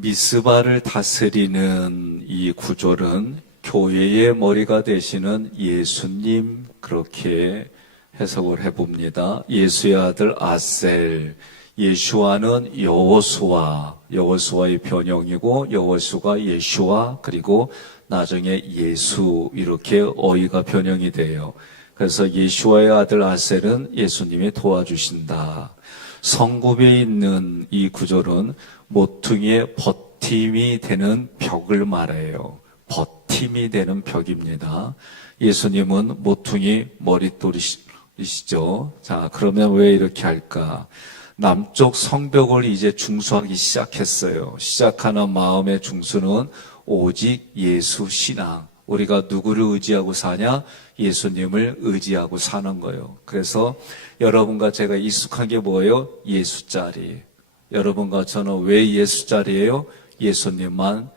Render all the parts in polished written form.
미스바를 다스리는 이 구절은 교회의 머리가 되시는 예수님, 그렇게 해석을 해봅니다. 예수의 아들 아셀, 예슈아는 여호수아의 변형이고, 여호수가 예슈아, 그리고 나중에 예수, 이렇게 어휘가 변형이 돼요. 그래서 예슈아의 아들 아셀은 예수님이 도와주신다. 성급에 있는 이 구절은 모퉁이의 버팀이 되는 벽을 말해요. 버팀이 되는 벽입니다. 예수님은 모퉁이 머릿돌이시죠. 자, 그러면 왜 이렇게 할까? 남쪽 성벽을 이제 중수하기 시작했어요. 시작하는 마음의 중수는 오직 예수 신앙. 우리가 누구를 의지하고 사냐? 예수님을 의지하고 사는 거예요. 그래서 여러분과 제가 익숙한 게 뭐예요? 예수자리. 여러분과 저는 왜 예수자리예요? 예수님만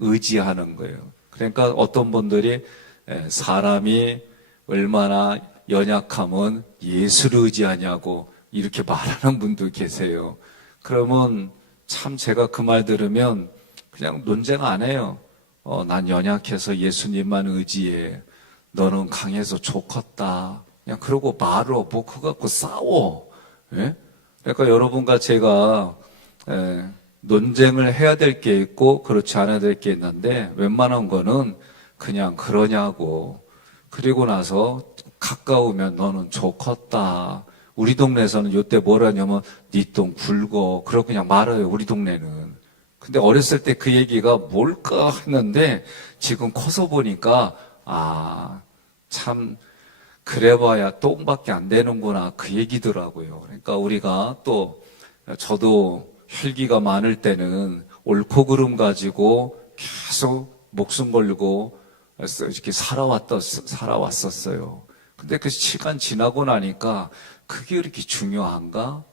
의지하는 거예요. 그러니까 어떤 분들이 사람이 얼마나 연약하면 예수를 의지하냐고 이렇게 말하는 분도 계세요. 그러면 참 제가 그 말 들으면 그냥 논쟁 안 해요. 난 연약해서 예수님만 의지해. 너는 강해서 좋겠다. 그냥 그러고 말어. 뭐 그거 갖고 싸워. 예? 그러니까 여러분과 제가 논쟁을 해야 될 게 있고 그렇지 않아야 될 게 있는데 웬만한 거는 그냥 그러냐고. 그리고 나서 가까우면 너는 좋겠다. 우리 동네에서는 요때 뭐라냐면 네 똥 굵어. 그러고 그냥 말아요. 우리 동네는. 근데 어렸을 때 그 얘기가 뭘까 했는데 지금 커서 보니까 참 그래봐야 똥밖에 안 되는구나 그 얘기더라고요. 그러니까 우리가 또 저도 혈기가 많을 때는 옳고 그름 가지고 계속 목숨 걸고 이렇게 살아왔었어요. 근데 그 시간 지나고 나니까 그게 그렇게 중요한가?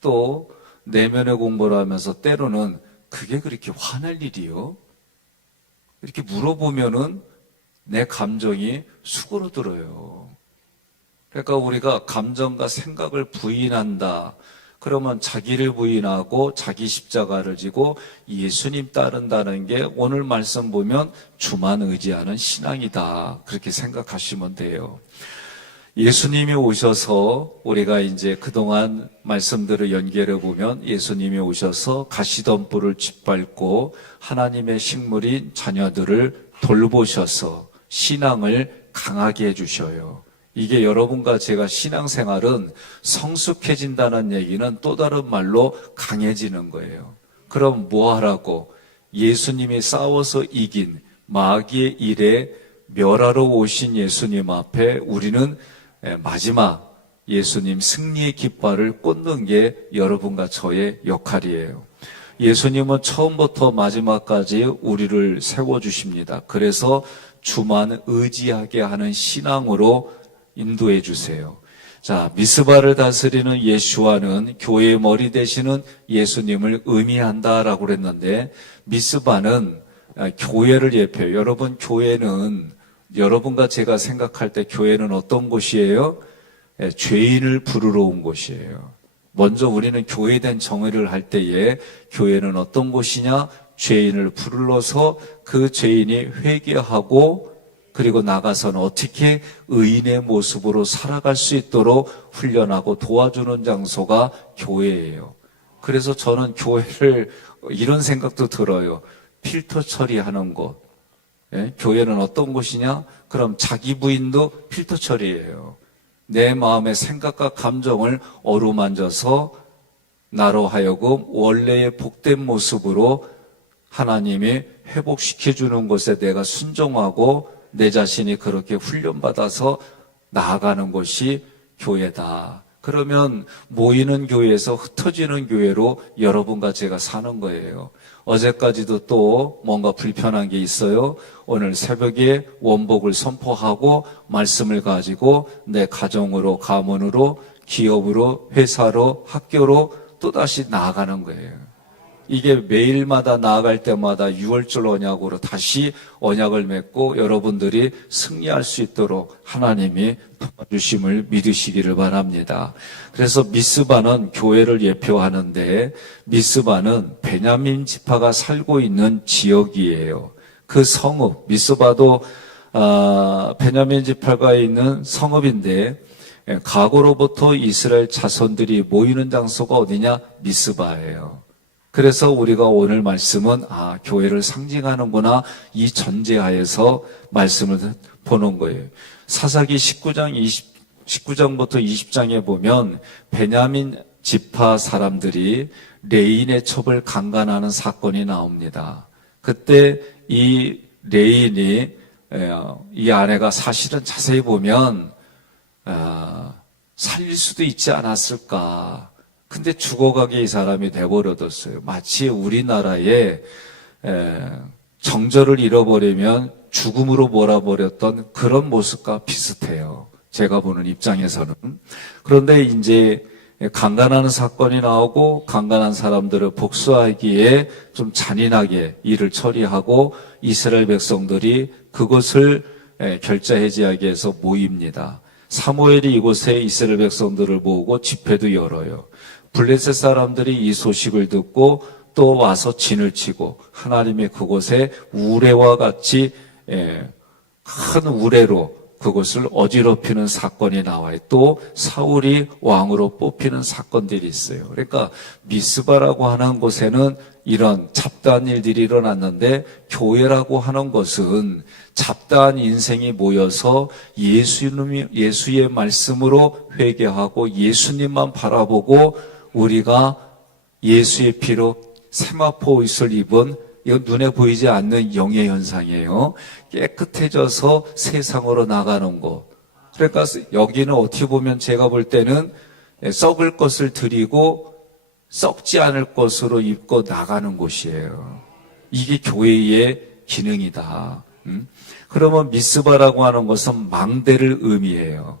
또 내면의 공부를 하면서 때로는 그게 그렇게 화날 일이요? 이렇게 물어보면은 내 감정이 수그러들어요. 그러니까 우리가 감정과 생각을 부인한다. 그러면 자기를 부인하고 자기 십자가를 지고 예수님 따른다는 게 오늘 말씀 보면 주만 의지하는 신앙이다. 그렇게 생각하시면 돼요. 예수님이 오셔서 우리가 이제 그동안 말씀들을 연결해 보면 예수님이 오셔서 가시던 뿔을 짓밟고 하나님의 식물인 자녀들을 돌보셔서 신앙을 강하게 해주셔요. 이게 여러분과 제가 신앙생활은 성숙해진다는 얘기는 또 다른 말로 강해지는 거예요. 그럼 뭐 하라고? 예수님이 싸워서 이긴 마귀의 일에 멸하러 오신 예수님 앞에 우리는 마지막 예수님 승리의 깃발을 꽂는 게 여러분과 저의 역할이에요. 예수님은 처음부터 마지막까지 우리를 세워주십니다. 그래서 주만 의지하게 하는 신앙으로 인도해 주세요. 자, 미스바를 다스리는 예슈아는 교회의 머리 되시는 예수님을 의미한다라고 그랬는데 미스바는 교회를 예표해요. 여러분, 교회는 여러분과 제가 생각할 때 교회는 어떤 곳이에요? 죄인을 부르러 온 곳이에요. 먼저 우리는 교회된 정의를 할 때에 교회는 어떤 곳이냐? 죄인을 불러서 그 죄인이 회개하고 그리고 나가서는 어떻게 의인의 모습으로 살아갈 수 있도록 훈련하고 도와주는 장소가 교회예요. 그래서 저는 교회를 이런 생각도 들어요. 필터 처리하는 곳. 예? 교회는 어떤 곳이냐? 그럼 자기 부인도 필터 처리예요. 내 마음의 생각과 감정을 어루만져서 나로 하여금 원래의 복된 모습으로 하나님이 회복시켜주는 곳에 내가 순종하고 내 자신이 그렇게 훈련받아서 나아가는 것이 교회다. 그러면 모이는 교회에서 흩어지는 교회로 여러분과 제가 사는 거예요. 어제까지도 또 뭔가 불편한 게 있어요. 오늘 새벽에 원복을 선포하고 말씀을 가지고 내 가정으로, 가문으로, 기업으로, 회사로, 학교로 또다시 나아가는 거예요. 이게 매일마다 나아갈 때마다 6월절 언약으로 다시 언약을 맺고 여러분들이 승리할 수 있도록 하나님이 도와주심을 믿으시기를 바랍니다. 그래서 미스바는 교회를 예표하는데 미스바는 베냐민 지파가 살고 있는 지역이에요. 그 성읍, 미스바도 베냐민 지파가 있는 성읍인데 과거로부터 이스라엘 자손들이 모이는 장소가 어디냐? 미스바예요. 그래서 우리가 오늘 말씀은 교회를 상징하는구나 이 전제하에서 말씀을 보는 거예요. 사사기 19장부터 20장에 보면 베냐민 지파 사람들이 레인의 첩을 강간하는 사건이 나옵니다. 그때 이 레인이 이 아내가 사실은 자세히 보면 살릴 수도 있지 않았을까. 근데 죽어가게 이 사람이 돼버려뒀어요. 마치 우리나라에 정절을 잃어버리면 죽음으로 몰아버렸던 그런 모습과 비슷해요. 제가 보는 입장에서는. 그런데 이제 강간하는 사건이 나오고 강간한 사람들을 복수하기에 좀 잔인하게 일을 처리하고 이스라엘 백성들이 그것을 결자해지하기 위해서 모입니다. 사무엘이 이곳에 이스라엘 백성들을 모으고 집회도 열어요. 블레셋 사람들이 이 소식을 듣고 또 와서 진을 치고 하나님의 그곳에 우레와 같이 큰 우레로 그것을 어지럽히는 사건이 나와요. 또 사울이 왕으로 뽑히는 사건들이 있어요. 그러니까 미스바라고 하는 곳에는 이런 잡다한 일들이 일어났는데 교회라고 하는 것은 잡다한 인생이 모여서 예수의 말씀으로 회개하고 예수님만 바라보고 우리가 예수의 피로 세마포 옷을 입은 이건 눈에 보이지 않는 영의 현상이에요. 깨끗해져서 세상으로 나가는 것. 그러니까 여기는 어떻게 보면 제가 볼 때는 썩을 것을 드리고 썩지 않을 것으로 입고 나가는 곳이에요. 이게 교회의 기능이다. 그러면 미스바라고 하는 것은 망대를 의미해요.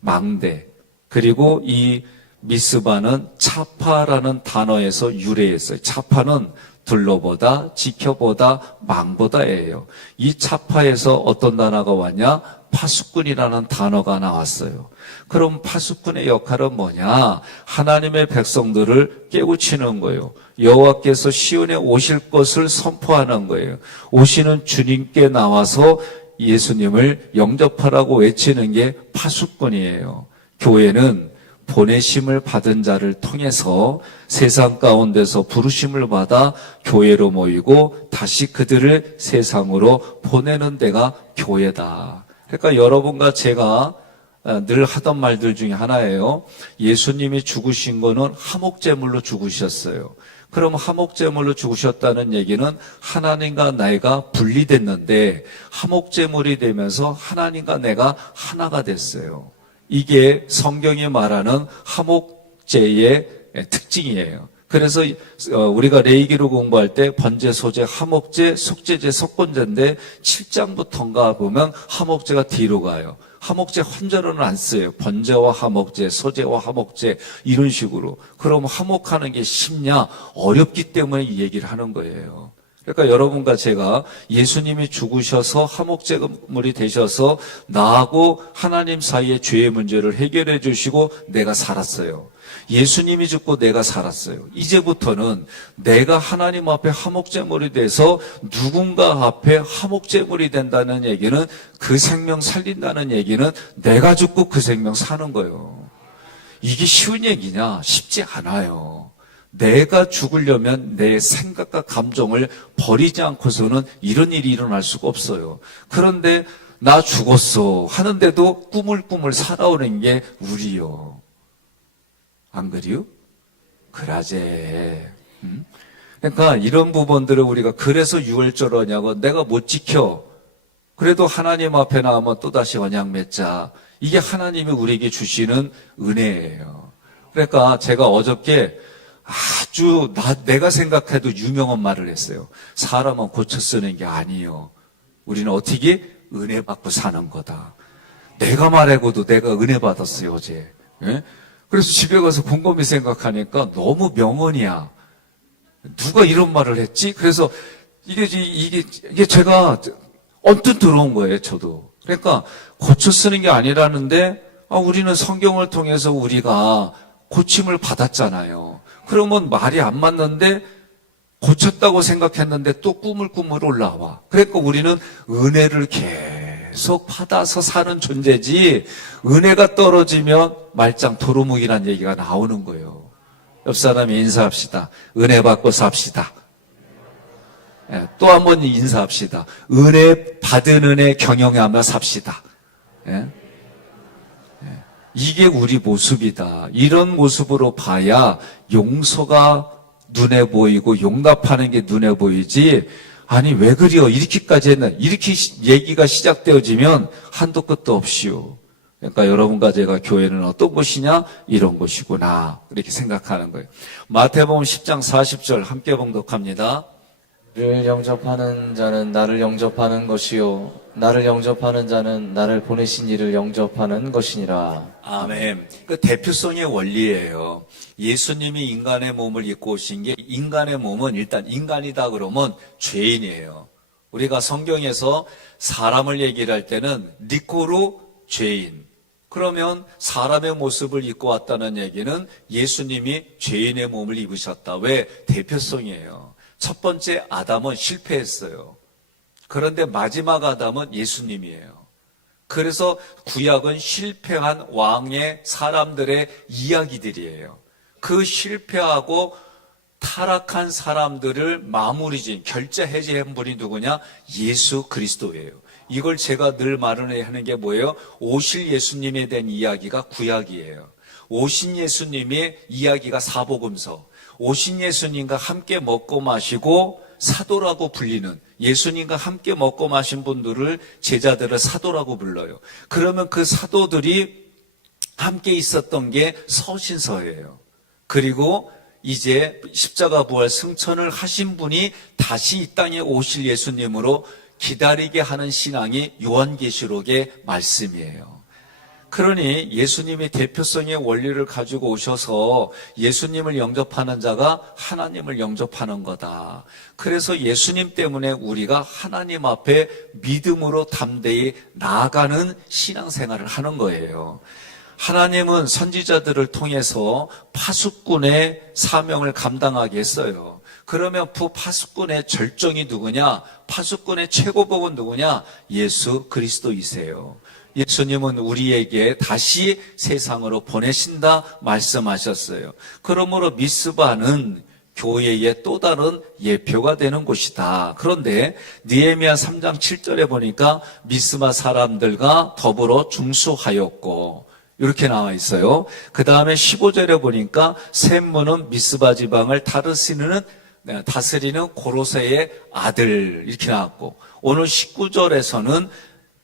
망대. 그리고 이 미스바는 차파라는 단어에서 유래했어요. 차파는 둘러보다, 지켜보다, 망보다예요. 이 차파에서 어떤 단어가 왔냐? 파수꾼이라는 단어가 나왔어요. 그럼 파수꾼의 역할은 뭐냐? 하나님의 백성들을 깨우치는 거예요. 여호와께서 시온에 오실 것을 선포하는 거예요. 오시는 주님께 나와서 예수님을 영접하라고 외치는 게 파수꾼이에요. 교회는 보내심을 받은 자를 통해서 세상 가운데서 부르심을 받아 교회로 모이고 다시 그들을 세상으로 보내는 데가 교회다. 그러니까 여러분과 제가 늘 하던 말들 중에 하나예요. 예수님이 죽으신 거는 화목제물로 죽으셨어요. 그럼 화목제물로 죽으셨다는 얘기는 하나님과 내가 분리됐는데 화목제물이 되면서 하나님과 내가 하나가 됐어요. 이게 성경이 말하는 화목제의 특징이에요. 그래서 우리가 레위기로 공부할 때 번제, 소제, 화목제, 속제제, 속건제인데 7장부터인가 보면 화목제가 뒤로 가요. 화목제 혼자로는 안 써요. 번제와 화목제, 소제와 화목제 이런 식으로. 그럼 화목하는 게 쉽냐? 어렵기 때문에 이 얘기를 하는 거예요. 그러니까 여러분과 제가 예수님이 죽으셔서 화목제물이 되셔서 나하고 하나님 사이의 죄의 문제를 해결해 주시고 내가 살았어요. 예수님이 죽고 내가 살았어요. 이제부터는 내가 하나님 앞에 화목제물이 돼서 누군가 앞에 화목제물이 된다는 얘기는 그 생명 살린다는 얘기는 내가 죽고 그 생명 사는 거예요. 이게 쉬운 얘기냐? 쉽지 않아요. 내가 죽으려면 내 생각과 감정을 버리지 않고서는 이런 일이 일어날 수가 없어요. 그런데 나 죽었어 하는데도 꾸물꾸물 살아오는 게 우리요. 안 그래요? 그라제. 그러니까 이런 부분들을 우리가 그래서 6월절 언약은 내가 못 지켜. 그래도 하나님 앞에 나오면 또다시 언약 맺자. 이게 하나님이 우리에게 주시는 은혜예요. 그러니까 제가 어저께 아주 내가 생각해도 유명한 말을 했어요. 사람은 고쳐 쓰는 게 아니에요. 우리는 어떻게 은혜 받고 사는 거다. 내가 말하고도 내가 은혜 받았어요 어제. 예? 그래서 집에 가서 곰곰이 생각하니까 너무 명언이야. 누가 이런 말을 했지? 그래서 이게 제가 언뜻 들어온 거예요, 저도. 그러니까 고쳐 쓰는 게 아니라는데, 우리는 성경을 통해서 우리가 고침을 받았잖아요. 그러면 말이 안 맞는데, 고쳤다고 생각했는데 또 꾸물꾸물 올라와. 그러니까 우리는 은혜를 계속 받아서 사는 존재지, 은혜가 떨어지면 말짱 도루묵이라는 얘기가 나오는 거예요. 옆 사람이 인사합시다. 은혜 받고 삽시다. 또 한 번 인사합시다. 은혜 받은 은혜 경영하며 삽시다. 이게 우리 모습이다. 이런 모습으로 봐야 용서가 눈에 보이고 용납하는 게 눈에 보이지. 아니 왜 그래요? 이렇게까지 했나? 이렇게 얘기가 시작되어지면 한도 끝도 없이요. 그러니까 여러분과 제가 교회는 어떤 곳이냐? 이런 곳이구나. 이렇게 생각하는 거예요. 마태복음 10장 40절 함께 봉독합니다. 나를 영접하는 자는 나를 영접하는 것이요 나를 영접하는 자는 나를 보내신 이를 영접하는 것이니라. 아멘. 그 대표성의 원리예요. 예수님이 인간의 몸을 입고 오신 게, 인간의 몸은 일단 인간이다 그러면 죄인이에요. 우리가 성경에서 사람을 얘기를 할 때는 니코로 죄인. 그러면 사람의 모습을 입고 왔다는 얘기는 예수님이 죄인의 몸을 입으셨다. 왜? 대표성이에요. 첫 번째 아담은 실패했어요. 그런데 마지막 아담은 예수님이에요. 그래서 구약은 실패한 왕의 사람들의 이야기들이에요. 그 실패하고 타락한 사람들을 마무리 지은, 결제 해제한 분이 누구냐? 예수 그리스도예요. 이걸 제가 늘 말하는 게 뭐예요? 오실 예수님에 대한 이야기가 구약이에요. 오신 예수님의 이야기가 사복음서. 오신 예수님과 함께 먹고 마시고 사도라고 불리는, 예수님과 함께 먹고 마신 분들을, 제자들을 사도라고 불러요. 그러면 그 사도들이 함께 있었던 게 서신서예요. 그리고 이제 십자가 부활 승천을 하신 분이 다시 이 땅에 오실 예수님으로 기다리게 하는 신앙이 요한계시록의 말씀이에요. 그러니 예수님이 대표성의 원리를 가지고 오셔서 예수님을 영접하는 자가 하나님을 영접하는 거다. 그래서 예수님 때문에 우리가 하나님 앞에 믿음으로 담대히 나아가는 신앙생활을 하는 거예요. 하나님은 선지자들을 통해서 파수꾼의 사명을 감당하게 했어요. 그러면 그 파수꾼의 절정이 누구냐? 파수꾼의 최고복은 누구냐? 예수 그리스도이세요. 예수님은 우리에게 다시 세상으로 보내신다 말씀하셨어요. 그러므로 미스바는 교회의 또 다른 예표가 되는 곳이다. 그런데 느헤미야 3장 7절에 보니까 미스바 사람들과 더불어 중수하였고 이렇게 나와 있어요. 그 다음에 15절에 보니까 셈무는 미스바 지방을 다스리는 고로세의 아들 이렇게 나왔고, 오늘 19절에서는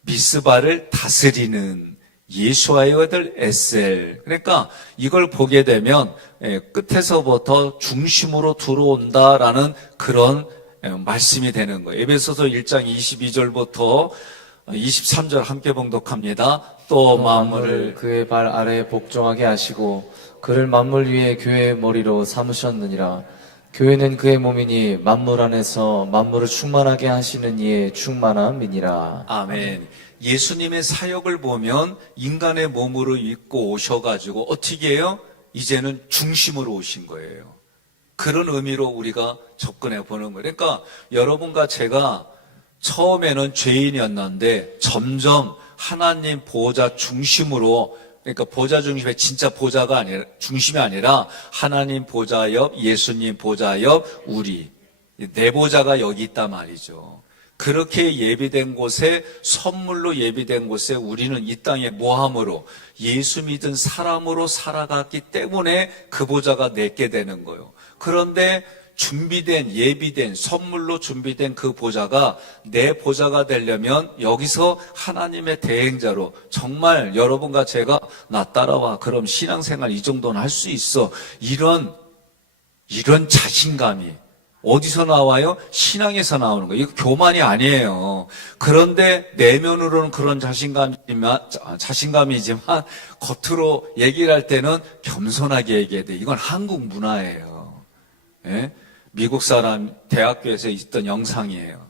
미스바를 다스리는 예수아의 아들 에셀. 그러니까 이걸 보게 되면 끝에서부터 중심으로 들어온다라는 그런 말씀이 되는 거예요. 에베소서 1장 22절부터 23절 함께 봉독합니다. 또 만물을 그의 발 아래에 복종하게 하시고 그를 만물 위에 교회의 머리로 삼으셨느니라. 교회는 그의 몸이니 만물 안에서 만물을 충만하게 하시는 이의 충만함이니라. 아멘. 예수님의 사역을 보면 인간의 몸으로 입고 오셔가지고 어떻게 해요? 이제는 중심으로 오신 거예요. 그런 의미로 우리가 접근해 보는 거예요. 그러니까 여러분과 제가 처음에는 죄인이었는데 점점 하나님 보호자 중심으로, 그러니까 보좌 중심에 진짜 보좌가 아니라, 중심이 아니라 하나님 보좌 옆, 예수님 보좌 옆, 우리 내 보좌가 여기 있단 말이죠. 그렇게 예비된 곳에, 선물로 예비된 곳에 우리는 이 땅에 모함으로 예수 믿은 사람으로 살아갔기 때문에 그 보좌가 내게 되는 거예요. 그런데 준비된, 예비된, 선물로 준비된 그 보좌가 내 보좌가 되려면 여기서 하나님의 대행자로, 정말 여러분과 제가 나 따라와, 그럼 신앙생활 이 정도는 할 수 있어, 이런 자신감이 어디서 나와요? 신앙에서 나오는 거예요. 이거 교만이 아니에요. 그런데 내면으로는 그런 자신감이지만 겉으로 얘기를 할 때는 겸손하게 얘기해야 돼. 이건 한국 문화예요. 예? 미국 사람 대학교에서 있던 영상이에요.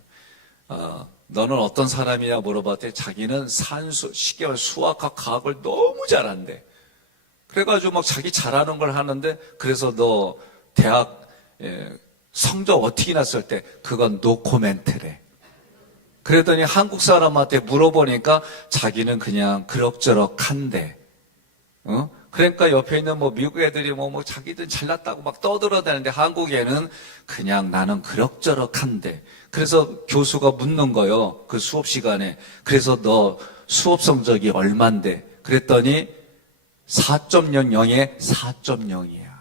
너는 어떤 사람이냐 물어봤더니 자기는 산수, 시계와 수학과 과학을 너무 잘한대. 그래가지고 막 자기 잘하는 걸 하는데, 그래서 너 대학 성적 어떻게 났을 때 그건 노코멘트래. 그랬더니 한국 사람한테 물어보니까 자기는 그냥 그럭저럭 한대. 그러니까 옆에 있는 뭐 미국 애들이 뭐 자기들 잘났다고 막 떠들어대는데, 한국에는 그냥 나는 그럭저럭 한대. 그래서 교수가 묻는 거예요. 그 수업 시간에. 그래서 너 수업 성적이 얼만데? 그랬더니 4.00에 4.0이야.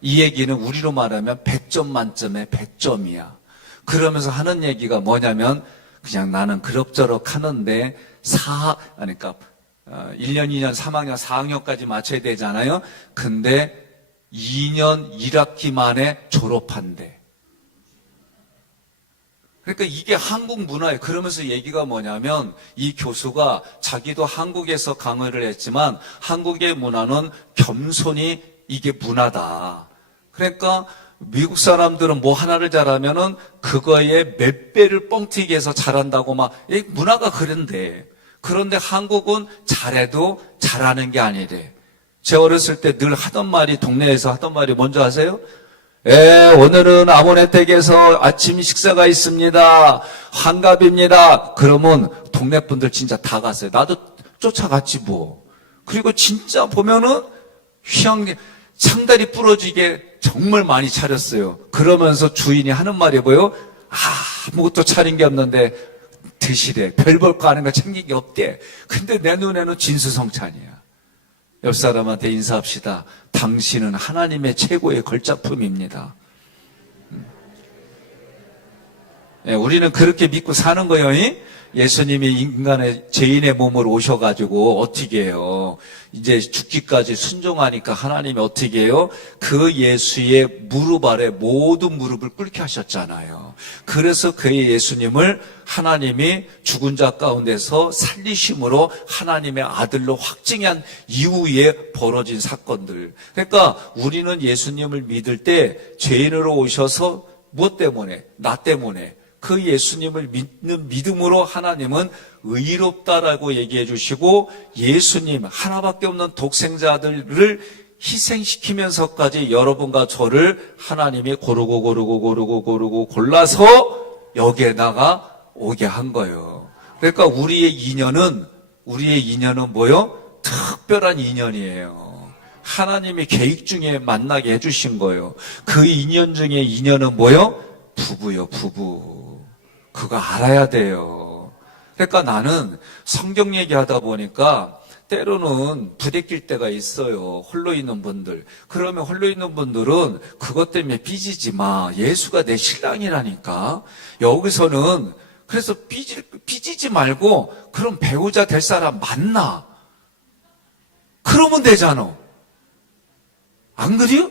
이 얘기는 우리로 말하면 100점 만점에 100점이야. 그러면서 하는 얘기가 뭐냐면, 그냥 나는 그럭저럭 하는데, 그러니까 1년, 2년, 3학년, 4학년까지 맞춰야 되잖아요. 근데 2년 1학기 만에 졸업한대. 그러니까 이게 한국 문화예요. 그러면서 얘기가 뭐냐면, 이 교수가 자기도 한국에서 강의를 했지만 한국의 문화는 겸손이 이게 문화다. 그러니까 미국 사람들은 뭐 하나를 잘하면은 그거에 몇 배를 뻥튀기 해서 잘한다고 막, 이 문화가 그런데. 그런데 한국은 잘해도 잘하는 게 아니래. 제 어렸을 때 늘 하던 말이, 동네에서 하던 말이 뭔지 아세요? 오늘은 아모네댁에서 아침 식사가 있습니다. 환갑입니다. 그러면 동네 분들 진짜 다 갔어요. 나도 쫓아갔지 뭐. 그리고 진짜 보면은 창다리 부러지게 정말 많이 차렸어요. 그러면서 주인이 하는 말이 뭐예요? 아무것도 차린 게 없는데 드시래. 별 볼 거 아는 거 챙긴 게 없대. 근데 내 눈에는 진수성찬이야. 옆 사람한테 인사합시다. 당신은 하나님의 최고의 걸작품입니다. 우리는 그렇게 믿고 사는 거예요. 예수님이 인간의 죄인의 몸으로 오셔가지고 어떻게 해요? 이제 죽기까지 순종하니까 하나님이 어떻게 해요? 그 예수의 무릎 아래 모든 무릎을 꿇게 하셨잖아요. 그래서 그 예수님을 하나님이 죽은 자 가운데서 살리심으로 하나님의 아들로 확증한 이후에 벌어진 사건들. 그러니까 우리는 예수님을 믿을 때 죄인으로 오셔서 무엇 때문에? 나 때문에. 그 예수님을 믿는 믿음으로 하나님은 의롭다라고 얘기해 주시고, 예수님 하나밖에 없는 독생자들을 희생시키면서까지 여러분과 저를 하나님이 고르고 골라서 여기에다가 오게 한 거예요. 그러니까 우리의 인연은 뭐요? 특별한 인연이에요. 하나님의 계획 중에 만나게 해주신 거예요. 그 인연 중에 인연은 뭐요? 부부요, 부부. 그거 알아야 돼요. 그러니까 나는 성경 얘기하다 보니까 때로는 부대낄 때가 있어요. 홀로 있는 분들. 그러면 홀로 있는 분들은 그것 때문에 삐지지 마. 예수가 내 신랑이라니까. 여기서는 그래서 삐지지 말고 그럼 배우자 될 사람 만나. 그러면 되잖아. 안 그래요?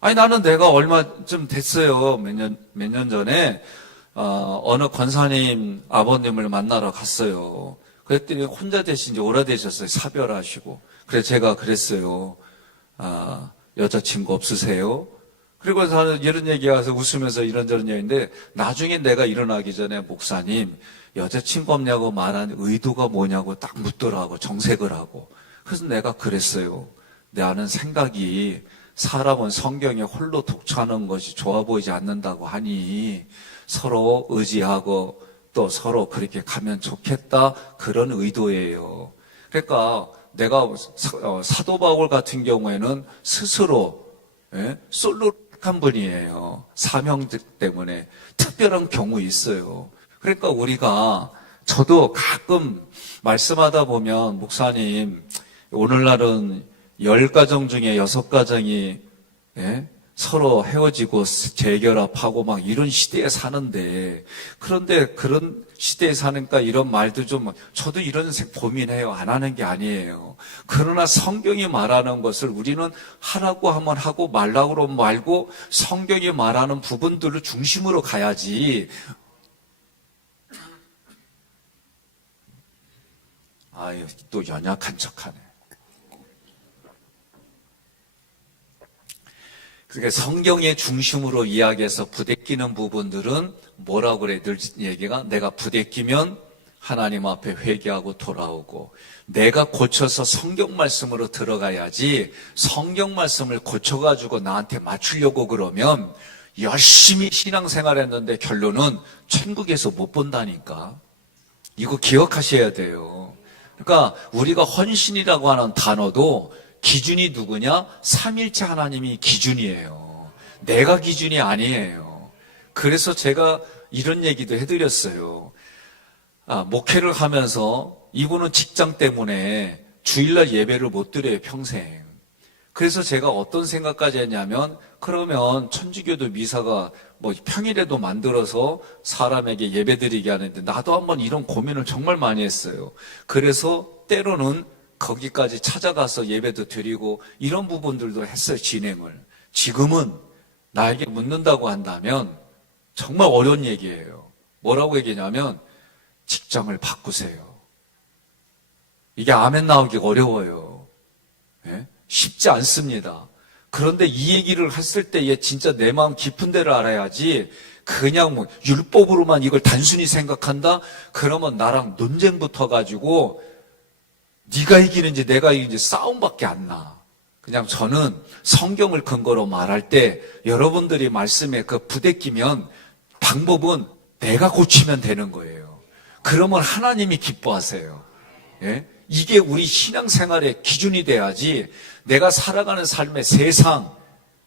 아니, 나는 내가 얼마쯤 됐어요. 몇 년 전에, 어느 권사님 아버님을 만나러 갔어요. 그랬더니 혼자 되신 지 오래되셨어요. 사별하시고. 그래서 제가 그랬어요. 여자친구 없으세요? 그리고 저는 이런 얘기가 서 웃으면서 이런저런 얘기인데, 나중에 내가 일어나기 전에 목사님, 여자친구 없냐고 말한 의도가 뭐냐고 딱 묻더라고. 정색을 하고. 그래서 내가 그랬어요. 나는 생각이, 사람은 성경에 홀로 독처하는 것이 좋아 보이지 않는다고 하니 서로 의지하고 또 서로 그렇게 가면 좋겠다, 그런 의도예요. 그러니까 내가 사도 바울 같은 경우에는 스스로 솔로한 분이에요. 사명 때문에 특별한 경우 있어요. 그러니까 우리가, 저도 가끔 말씀하다 보면, 목사님 오늘날은 10가정 중에 6가정이 서로 헤어지고 재결합하고 막 이런 시대에 사는데, 그런데 그런 시대에 사니까 이런 말도 좀, 저도 이런 고민해요. 안 하는 게 아니에요. 그러나 성경이 말하는 것을 우리는 하라고 하면 하고 말라고 하면 말고, 성경이 말하는 부분들을 중심으로 가야지. 아유, 또 연약한 척하네. 그러니까 성경의 중심으로 이야기해서 부대끼는 부분들은 뭐라고 그래? 늘 얘기가 내가 부대끼면 하나님 앞에 회개하고 돌아오고 내가 고쳐서 성경 말씀으로 들어가야지 성경 말씀을 고쳐가지고 나한테 맞추려고 그러면 열심히 신앙생활 했는데 결론은 천국에서 못 본다니까. 이거 기억하셔야 돼요. 그러니까 우리가 헌신이라고 하는 단어도 기준이 누구냐? 삼일체 하나님이 기준이에요. 내가 기준이 아니에요. 그래서 제가 이런 얘기도 해드렸어요. 목회를 하면서 이분은 직장 때문에 주일날 예배를 못 드려요, 평생. 그래서 제가 어떤 생각까지 했냐면, 그러면 천주교도 미사가 뭐 평일에도 만들어서 사람에게 예배 드리게 하는데, 나도 한번 이런 고민을 정말 많이 했어요. 그래서 때로는 거기까지 찾아가서 예배도 드리고, 이런 부분들도 했어요, 진행을. 지금은 나에게 묻는다고 한다면, 정말 어려운 얘기예요. 뭐라고 얘기냐면, 직장을 바꾸세요. 이게 아멘 나오기가 어려워요. 예? 쉽지 않습니다. 그런데 이 얘기를 했을 때에 진짜 내 마음 깊은 데를 알아야지 그냥 뭐 율법으로만 이걸 단순히 생각한다? 그러면 나랑 논쟁 붙어가지고 네가 이기는지 내가 이기는지 싸움밖에 안 나. 그냥 저는 성경을 근거로 말할 때 여러분들이 말씀에 그 부대끼면 방법은 내가 고치면 되는 거예요. 그러면 하나님이 기뻐하세요. 예? 이게 우리 신앙생활의 기준이 돼야지 내가 살아가는 삶의 세상,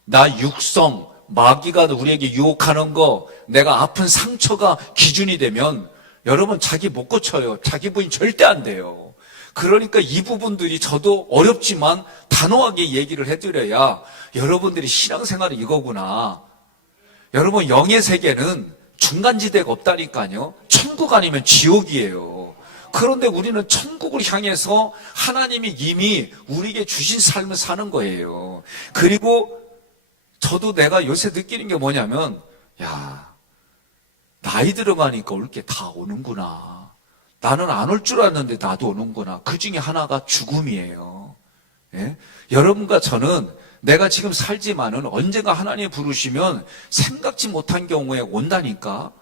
나 육성, 마귀가 우리에게 유혹하는 거, 내가 아픈 상처가 기준이 되면 여러분 자기 못 고쳐요. 자기 부인 절대 안 돼요. 그러니까 이 부분들이 저도 어렵지만 단호하게 얘기를 해드려야 여러분들이 신앙생활이 이거구나. 여러분 영의 세계는 중간지대가 없다니까요. 천국 아니면 지옥이에요. 그런데 우리는 천국을 향해서 하나님이 이미 우리에게 주신 삶을 사는 거예요. 그리고 저도 내가 요새 느끼는 게 뭐냐면, 야, 나이 들어가니까 올 게 다 오는구나. 나는 안 올 줄 알았는데 나도 오는구나. 그 중에 하나가 죽음이에요. 예? 여러분과 저는 내가 지금 살지만은 언젠가 하나님 부르시면 생각지 못한 경우에 온다니까.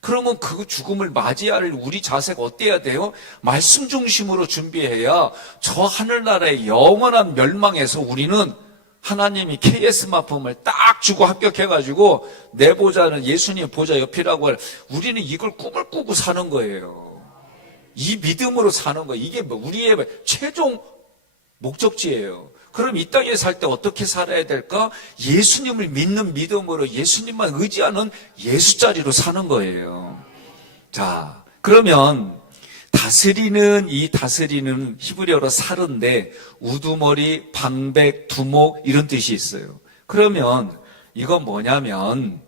그러면 그 죽음을 맞이할 우리 자세가 어때야 돼요? 말씀 중심으로 준비해야 저 하늘나라의 영원한 멸망에서 우리는 하나님이 KS 마품을 딱 주고 합격해가지고 내 보좌는 예수님 보좌 옆이라고 할, 우리는 이걸 꿈을 꾸고 사는 거예요. 이 믿음으로 사는 거예요. 이게 우리의 최종 목적지예요. 그럼 이 땅에 살 때 어떻게 살아야 될까? 예수님을 믿는 믿음으로 예수님만 의지하는 예수자리로 사는 거예요. 자, 그러면 다스리는 히브리어로 사르인데 우두머리, 방백, 두목 이런 뜻이 있어요. 그러면 이건 뭐냐면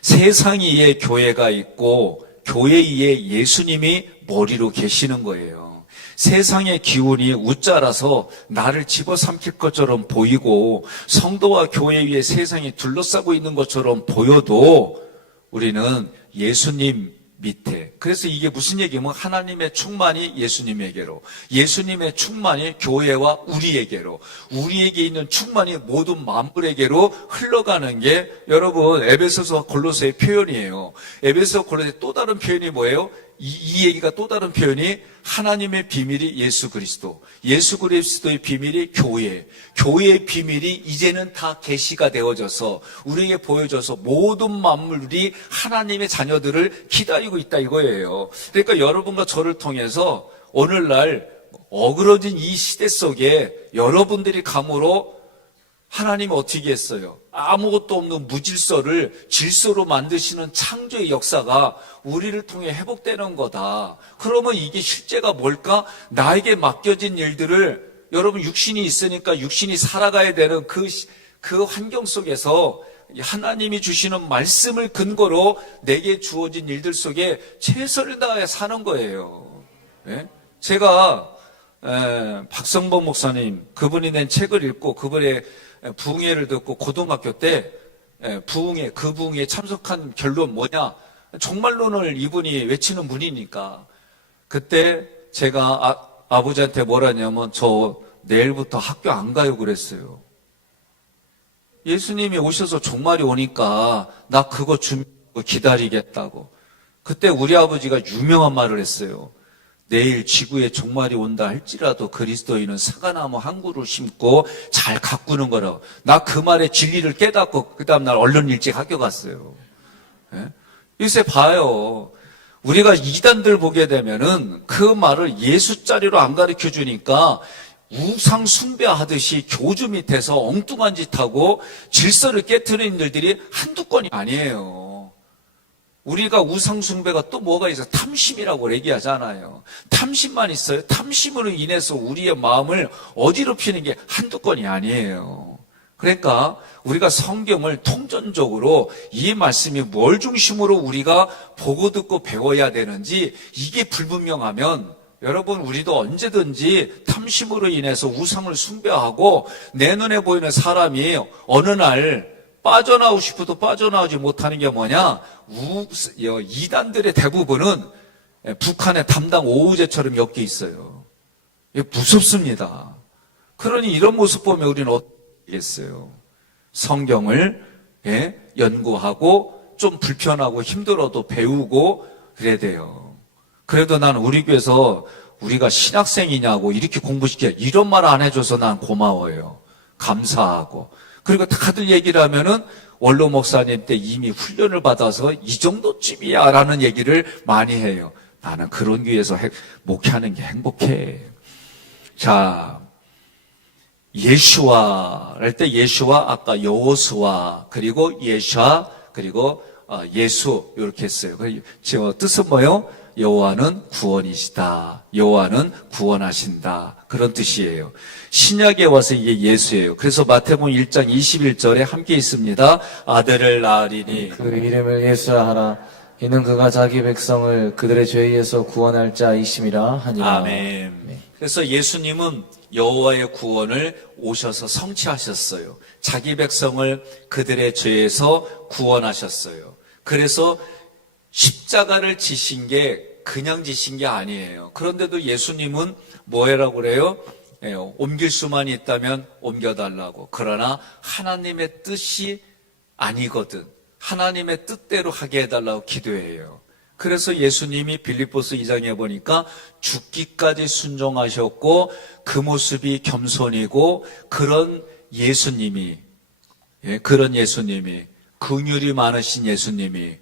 세상 위에 교회가 있고 교회 위에 예수님이 머리로 계시는 거예요. 세상의 기운이 웃자라서 나를 집어삼킬 것처럼 보이고 성도와 교회 위에 세상이 둘러싸고 있는 것처럼 보여도 우리는 예수님 밑에, 그래서 이게 무슨 얘기냐면 하나님의 충만이 예수님에게로, 예수님의 충만이 교회와 우리에게로, 우리에게 있는 충만이 모든 만물에게로 흘러가는 게 여러분 에베소서 골로새의 표현이에요. 에베소 골로새 또 다른 표현이 뭐예요? 이 얘기가 또 다른 표현이 하나님의 비밀이 예수 그리스도, 예수 그리스도의 비밀이 교회, 교회의 비밀이 이제는 다 계시가 되어져서 우리에게 보여져서 모든 만물이 하나님의 자녀들을 기다리고 있다 이거예요. 그러니까 여러분과 저를 통해서 오늘날 어그러진 이 시대 속에 여러분들이 감으로 하나님이 어떻게 했어요? 아무것도 없는 무질서를 질서로 만드시는 창조의 역사가 우리를 통해 회복되는 거다. 그러면 이게 실제가 뭘까? 나에게 맡겨진 일들을, 여러분 육신이 있으니까 육신이 살아가야 되는 그 환경 속에서 하나님이 주시는 말씀을 근거로 내게 주어진 일들 속에 최선을 다해 사는 거예요. 예? 제가 박성범 목사님, 그분이 낸 책을 읽고 그분의 부흥회를 듣고 고등학교 때 그 부흥회에 참석한 결론 뭐냐? 종말론을 이분이 외치는 분이니까 그때 제가 아버지한테 뭐라냐면 저 내일부터 학교 안 가요 그랬어요. 예수님이 오셔서 종말이 오니까 나 그거 준비하고 기다리겠다고. 그때 우리 아버지가 유명한 말을 했어요. 내일 지구에 종말이 온다 할지라도 그리스도인은 사과나무 한 그루 심고 잘 가꾸는 거라고. 나 그 말에 진리를 깨닫고 그 다음날 얼른 일찍 학교 갔어요. 예? 요새 봐요. 우리가 이단들 보게 되면은 그 말을 예수자리로 안 가르쳐 주니까 우상 숭배하듯이 교주 밑에서 엉뚱한 짓 하고 질서를 깨트리는 일들이 한두 건이 아니에요. 우리가 우상 숭배가 또 뭐가 있어요? 탐심이라고 얘기하잖아요. 탐심만 있어요. 탐심으로 인해서 우리의 마음을 어지럽히는 게 한두 건이 아니에요. 그러니까 우리가 성경을 통전적으로 이 말씀이 뭘 중심으로 우리가 보고 듣고 배워야 되는지 이게 불분명하면 여러분 우리도 언제든지 탐심으로 인해서 우상을 숭배하고 내 눈에 보이는 사람이 어느 날 빠져나오고 싶어도 빠져나오지 못하는 게 뭐냐? 이단들의 대부분은 북한의 담당 오우제처럼 엮여 있어요. 이게 무섭습니다. 그러니 이런 모습 보면 우리는 어떻게 하겠어요? 성경을 연구하고 좀 불편하고 힘들어도 배우고 그래야 돼요. 그래도 나는 우리 교회에서 우리가 신학생이냐고 이렇게 공부시켜 이런 말 안 해줘서 난 고마워요. 감사하고. 그리고 다들 얘기를 하면은 원로 목사님 때 이미 훈련을 받아서 이 정도쯤이야 라는 얘기를 많이 해요. 나는 그런 교회에서 목회하는 게 행복해. 자, 예수와 할 때 예수와 아까 여호수아 그리고 예수아 그리고 예수 이렇게 했어요. 저 뜻은 뭐예요? 여호와는 구원이시다. 여호와는 구원하신다. 그런 뜻이에요. 신약에 와서 이게 예수예요. 그래서 마태복음 1장 21절에 함께 있습니다. 아들을 낳으리니 그 이름을 예수라 하라. 이는 그가 자기 백성을 그들의 죄에서 구원할 자이심이라 하니라. 아멘. 그래서 예수님은 여호와의 구원을 오셔서 성취하셨어요. 자기 백성을 그들의 죄에서 구원하셨어요. 그래서 십자가를 지신 게 그냥 지신 게 아니에요. 그런데도 예수님은 뭐라고 그래요? 옮길 수만 있다면 옮겨달라고. 그러나 하나님의 뜻이 아니거든. 하나님의 뜻대로 하게 해달라고 기도해요. 그래서 예수님이 빌립보스 2장에 보니까 죽기까지 순종하셨고 그 모습이 겸손이고 그런 예수님이 긍휼이 많으신 예수님이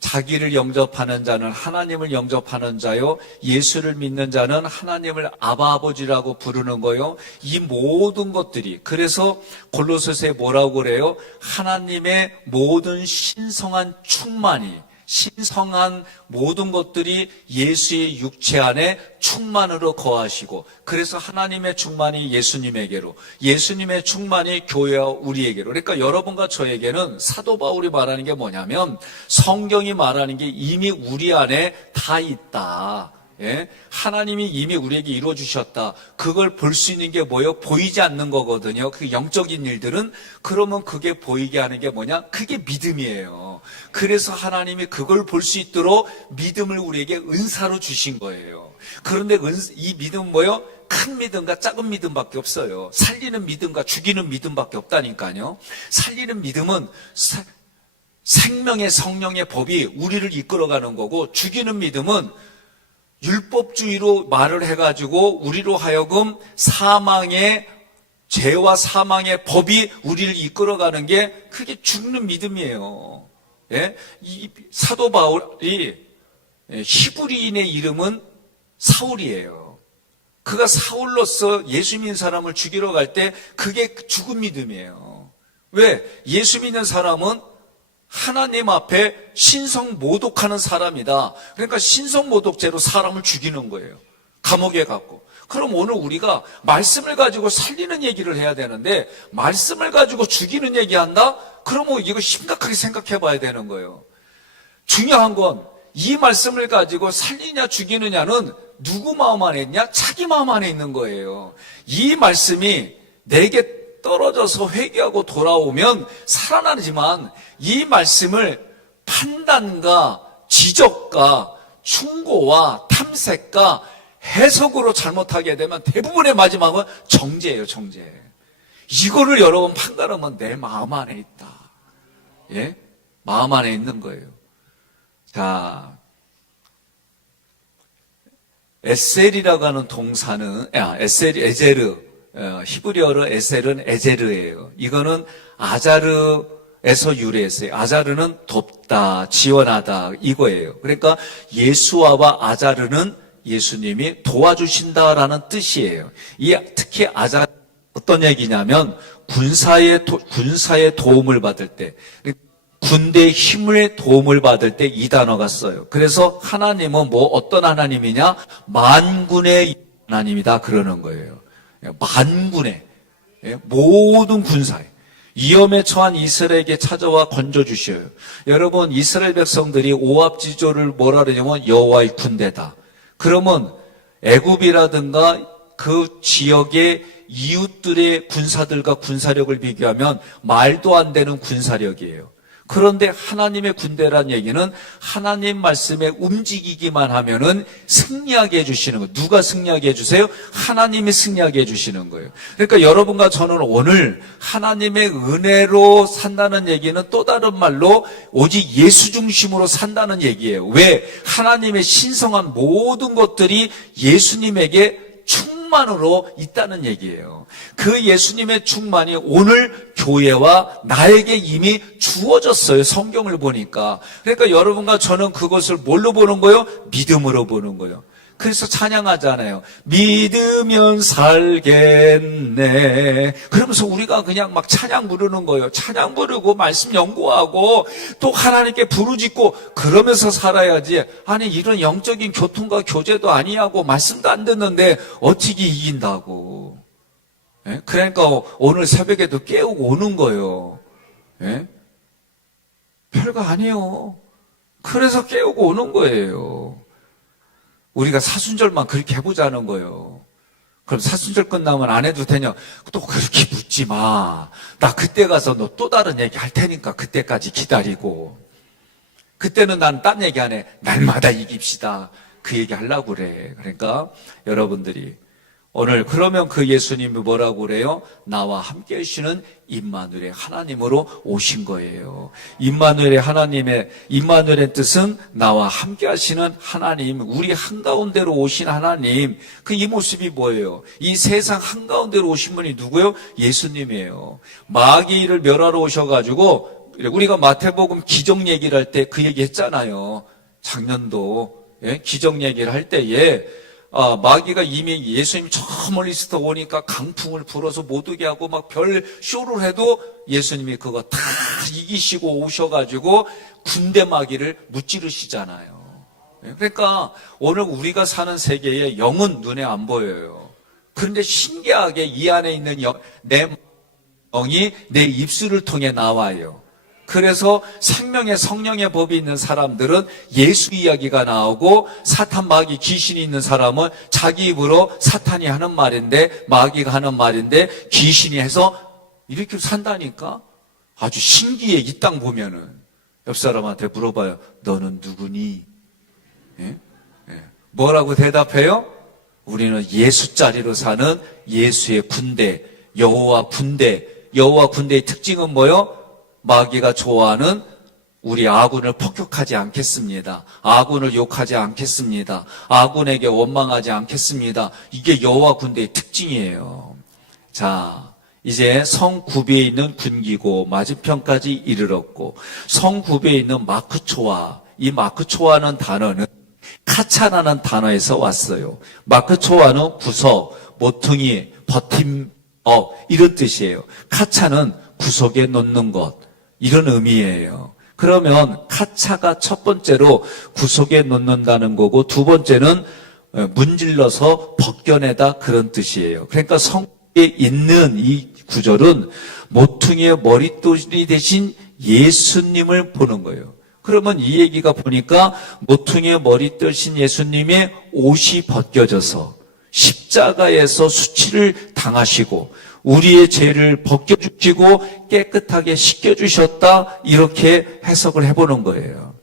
자기를 영접하는 자는 하나님을 영접하는 자요, 예수를 믿는 자는 하나님을 아바 아버지라고 부르는 거요. 이 모든 것들이 그래서 골로새서에 뭐라고 그래요? 하나님의 모든 신성한 충만이 신성한 모든 것들이 예수의 육체 안에 충만으로 거하시고 그래서 하나님의 충만이 예수님에게로 예수님의 충만이 교회와 우리에게로 그러니까 여러분과 저에게는 사도 바울이 말하는 게 뭐냐면 성경이 말하는 게 이미 우리 안에 다 있다. 하나님이 이미 우리에게 이루어주셨다. 그걸 볼 수 있는 게 뭐예요? 보이지 않는 거거든요. 그 영적인 일들은. 그러면 그게 보이게 하는 게 뭐냐? 그게 믿음이에요. 그래서 하나님이 그걸 볼 수 있도록 믿음을 우리에게 은사로 주신 거예요. 그런데 이 믿음은 뭐예요? 큰 믿음과 작은 믿음밖에 없어요. 살리는 믿음과 죽이는 믿음밖에 없다니까요. 살리는 믿음은 생명의 성령의 법이 우리를 이끌어가는 거고 죽이는 믿음은 율법주의로 말을 해가지고 우리로 하여금 사망의 죄와 사망의 법이 우리를 이끌어가는 게 그게 죽는 믿음이에요. 이 사도 바울이 히브리인의 이름은 사울이에요. 그가 사울로서 예수 믿는 사람을 죽이러 갈 때 그게 죽은 믿음이에요. 왜? 예수 믿는 사람은 하나님 앞에 신성 모독하는 사람이다. 그러니까 신성 모독죄로 사람을 죽이는 거예요. 감옥에 갖고. 그럼 오늘 우리가 말씀을 가지고 살리는 얘기를 해야 되는데 말씀을 가지고 죽이는 얘기한다? 그러면 이거 심각하게 생각해 봐야 되는 거예요. 중요한 건 이 말씀을 가지고 살리냐 죽이느냐는 누구 마음 안에 있냐? 자기 마음 안에 있는 거예요. 이 말씀이 내게 떨어져서 회개하고 돌아오면 살아나지만 이 말씀을 판단과 지적과 충고와 탐색과 해석으로 잘못하게 되면 대부분의 마지막은 정죄예요, 정죄. 이거를 여러분 판단하면 내 마음 안에 있다. 예? 마음 안에 있는 거예요. 자, 에셀이라고 하는 동사는, 에제르, 히브리어로 에셀은 에제르예요. 이거는 아자르에서 유래했어요. 아자르는 돕다, 지원하다, 이거예요. 그러니까 예수아와 아자르는 예수님이 도와주신다라는 뜻이에요. 특히 아자르, 어떤 얘기냐면, 군사의 도움을 받을 때, 군대의 힘의 도움을 받을 때 이 단어가 써요. 그래서 하나님은 어떤 하나님이냐? 만군의 하나님이다 그러는 거예요. 만군의 모든 군사에 위험에 처한 이스라엘에게 찾아와 건져주셔요. 여러분, 이스라엘 백성들이 오합지졸을 뭐라 그러냐면 여호와의 군대다. 그러면 애굽이라든가 그 지역의 이웃들의 군사들과 군사력을 비교하면 말도 안 되는 군사력이에요. 그런데 하나님의 군대란 얘기는 하나님 말씀에 움직이기만 하면은 승리하게 해주시는 거예요. 누가 승리하게 해주세요? 하나님이 승리하게 해주시는 거예요. 그러니까 여러분과 저는 오늘 하나님의 은혜로 산다는 얘기는 또 다른 말로 오직 예수 중심으로 산다는 얘기예요. 왜? 하나님의 신성한 모든 것들이 예수님에게 충만으로 있다는 얘기예요. 그 예수님의 충만이 오늘 교회와 나에게 이미 주어졌어요. 성경을 보니까. 그러니까 여러분과 저는 그것을 뭘로 보는 거예요? 믿음으로 보는 거예요. 그래서 찬양하잖아요. 믿으면 살겠네. 그러면서 우리가 그냥 막 찬양 부르는 거예요. 찬양 부르고 말씀 연구하고 또 하나님께 부르짖고 그러면서 살아야지. 아니 이런 영적인 교통과 교제도 아니하고 말씀도 안 듣는데 어떻게 이긴다고. 예? 그러니까 오늘 새벽에도 깨우고 오는 거예요. 예? 별거 아니에요. 그래서 깨우고 오는 거예요. 우리가 사순절만 그렇게 해보자는 거예요. 그럼 사순절 끝나면 안 해도 되냐? 또 그렇게 묻지 마. 나 그때 가서 너 또 다른 얘기 할 테니까 그때까지 기다리고. 그때는 난 딴 얘기 안 해. 날마다 이깁시다. 그 얘기 하려고 그래. 그러니까 여러분들이 오늘 그러면 그 예수님이 뭐라고 그래요? 나와 함께 하시는 임마누엘의 하나님으로 오신 거예요. 임마누엘의 뜻은 나와 함께 하시는 하나님, 우리 한가운데로 오신 하나님. 이 모습이 뭐예요? 이 세상 한가운데로 오신 분이 누구예요? 예수님이에요. 마귀를 멸하러 오셔가지고 우리가 마태복음 기적 얘기를 할 때 그 얘기 했잖아요. 작년도 기적 얘기를 할 때에 마귀가 이미 예수님이 저 멀리서 오니까 강풍을 불어서 못 오게 하고 막 별 쇼를 해도 예수님이 그거 다 이기시고 오셔가지고 군대 마귀를 무찌르시잖아요. 그러니까 오늘 우리가 사는 세계에 영은 눈에 안 보여요. 그런데 신기하게 이 안에 있는 내 영이 내 입술을 통해 나와요. 그래서 생명의 성령의 법이 있는 사람들은 예수 이야기가 나오고 사탄 마귀 귀신이 있는 사람은 자기 입으로 사탄이 하는 말인데 마귀가 하는 말인데 귀신이 해서 이렇게 산다니까. 아주 신기해. 이 땅 보면은 옆 사람한테 물어봐요. 너는 누구니? 예? 뭐라고 대답해요? 우리는 예수 자리로 사는 예수의 군대, 여호와 군대. 여호와 군대의 특징은 뭐요? 마귀가 좋아하는 우리 아군을 폭격하지 않겠습니다. 아군을 욕하지 않겠습니다. 아군에게 원망하지 않겠습니다. 이게 여호와 군대의 특징이에요. 자, 이제 성 구비에 있는 군기고 맞은편까지 이르렀고 성 구비에 있는 마크초아, 이 마크초아는 단어는 카차라는 단어에서 왔어요. 마크초아는 구석, 모퉁이, 버팀, 이런 뜻이에요. 카차는 구석에 놓는 것, 이런 의미예요. 그러면 카차가 첫 번째로 구석에 놓는다는 거고 두 번째는 문질러서 벗겨내다 그런 뜻이에요. 그러니까 성경에 있는 이 구절은 모퉁이의 머릿돌이 대신 예수님을 보는 거예요. 그러면 이 얘기가 보니까 모퉁이의 머릿돌신 예수님의 옷이 벗겨져서 십자가에서 수치를 당하시고 우리의 죄를 벗겨주시고 깨끗하게 씻겨주셨다, 이렇게 해석을 해보는 거예요.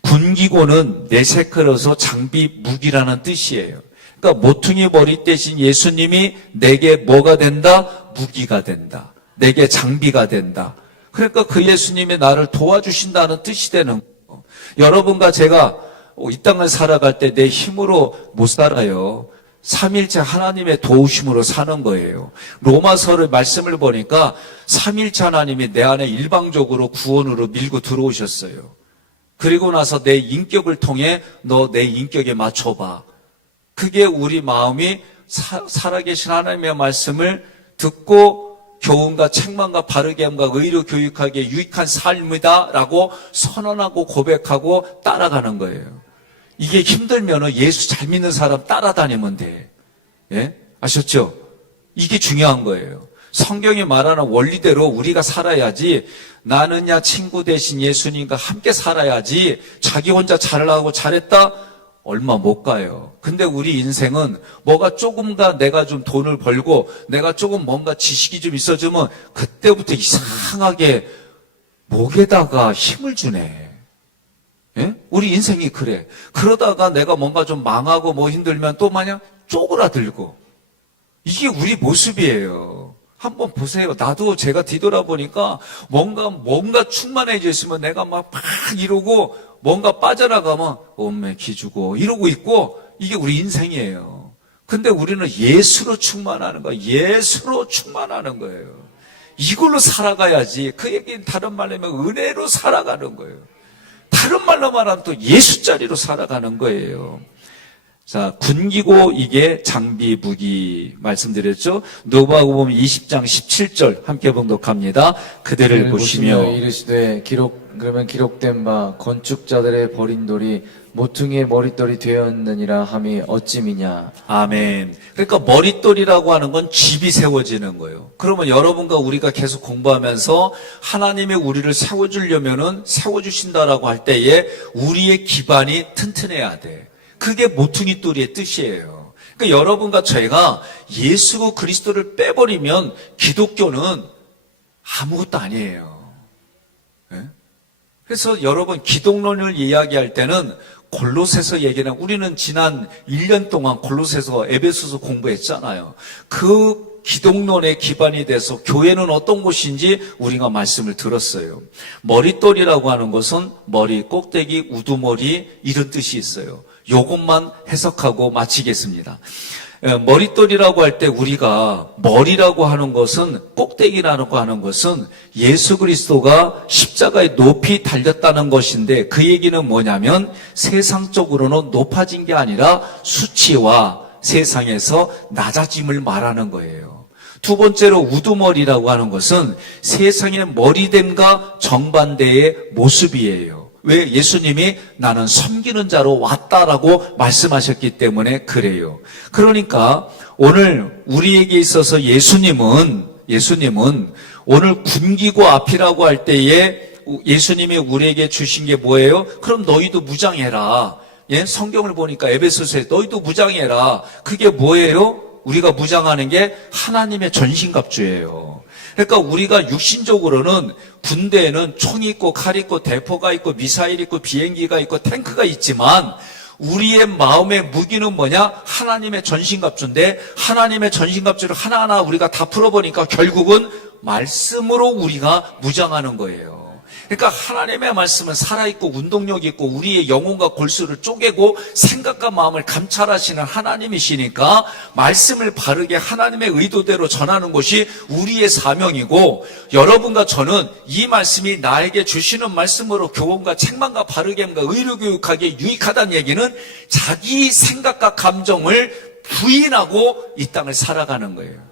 군기고는 네세크로서 장비, 무기라는 뜻이에요. 그러니까 모퉁이 머리 대신 예수님이 내게 뭐가 된다? 무기가 된다. 내게 장비가 된다. 그러니까 그 예수님이 나를 도와주신다는 뜻이 되는 거예요. 여러분과 제가 이 땅을 살아갈 때 내 힘으로 못 살아요. 삼일체 하나님의 도우심으로 사는 거예요. 로마서의 말씀을 보니까 삼일체 하나님이 내 안에 일방적으로 구원으로 밀고 들어오셨어요. 그리고 나서 내 인격을 통해 너 내 인격에 맞춰봐. 그게 우리 마음이 살아계신 하나님의 말씀을 듣고 교훈과 책망과 바르게 함과 의로 교육하기에 유익한 삶이다라고 선언하고 고백하고 따라가는 거예요. 이게 힘들면 예수 잘 믿는 사람 따라다니면 돼. 예? 아셨죠? 이게 중요한 거예요. 성경이 말하는 원리대로 우리가 살아야지 나는야 친구 대신 예수님과 함께 살아야지 자기 혼자 잘하고 잘했다? 얼마 못 가요. 근데 우리 인생은 뭐가 조금가 내가 좀 돈을 벌고 내가 조금 뭔가 지식이 좀 있어지면 그때부터 이상하게 목에다가 힘을 주네. 예? 우리 인생이 그래. 그러다가 내가 뭔가 좀 망하고 뭐 힘들면 또 마냥 쪼그라들고. 이게 우리 모습이에요. 한번 보세요. 나도 제가 뒤돌아보니까 뭔가 충만해져 있으면 내가 막 이러고 뭔가 빠져나가면 온매 기주고 이러고 있고 이게 우리 인생이에요. 근데 우리는 예수로 충만하는 거예요. 예수로 충만하는 거예요. 이걸로 살아가야지. 그 얘기는 다른 말로 하면 은혜로 살아가는 거예요. 다른 말로 말하면 또 예수짜리로 살아가는 거예요. 자, 군기고 이게 장비 무기 말씀드렸죠. 누가복음 20장 17절 함께 봉독합니다. 그들을 보시며 이르시되 그러면 기록된 바 건축자들의 버린 돌이 모퉁이의 머릿돌이 되었느니라 함이 어찌미냐. 아멘. 그러니까 머릿돌이라고 하는 건 집이 세워지는 거예요. 그러면 여러분과 우리가 계속 공부하면서 하나님의 우리를 세워주려면은 세워주신다라고 할 때에 우리의 기반이 튼튼해야 돼. 그게 모퉁이 돌이의 뜻이에요. 그러니까 여러분과 저희가 예수 그리스도를 빼버리면 기독교는 아무것도 아니에요. 네? 그래서 여러분 기독론을 이야기할 때는 골로새서 얘기는 우리는 지난 1년 동안 골로새서 에베소서 공부했잖아요. 그 기독론의 기반이 돼서 교회는 어떤 곳인지 우리가 말씀을 들었어요. 머릿돌이라고 하는 것은 머리, 꼭대기, 우두머리 이런 뜻이 있어요. 요것만 해석하고 마치겠습니다. 머릿돌이라고 할 때 우리가 머리라고 하는 것은 꼭대기라고 하는 것은 예수 그리스도가 십자가에 높이 달렸다는 것인데 그 얘기는 뭐냐면 세상적으로는 높아진 게 아니라 수치와 세상에서 낮아짐을 말하는 거예요. 두 번째로 우두머리라고 하는 것은 세상의 머리됨과 정반대의 모습이에요. 왜? 예수님이 나는 섬기는 자로 왔다라고 말씀하셨기 때문에 그래요. 그러니까 오늘 우리에게 있어서 예수님은 오늘 군기고 앞이라고 할 때에 예수님이 우리에게 주신 게 뭐예요? 그럼 너희도 무장해라. 예? 성경을 보니까 에베소서에 너희도 무장해라. 그게 뭐예요? 우리가 무장하는 게 하나님의 전신갑주예요. 그러니까 우리가 육신적으로는 군대에는 총이 있고 칼 있고 대포가 있고 미사일 있고 비행기가 있고 탱크가 있지만 우리의 마음의 무기는 뭐냐? 하나님의 전신갑주인데 하나님의 전신갑주를 하나하나 우리가 다 풀어보니까 결국은 말씀으로 우리가 무장하는 거예요. 그러니까 하나님의 말씀은 살아있고 운동력이 있고 우리의 영혼과 골수를 쪼개고 생각과 마음을 감찰하시는 하나님이시니까 말씀을 바르게 하나님의 의도대로 전하는 것이 우리의 사명이고 여러분과 저는 이 말씀이 나에게 주시는 말씀으로 교훈과 책망과 바르게 함과 의로 교육하기에 유익하다는 얘기는 자기 생각과 감정을 부인하고 이 땅을 살아가는 거예요.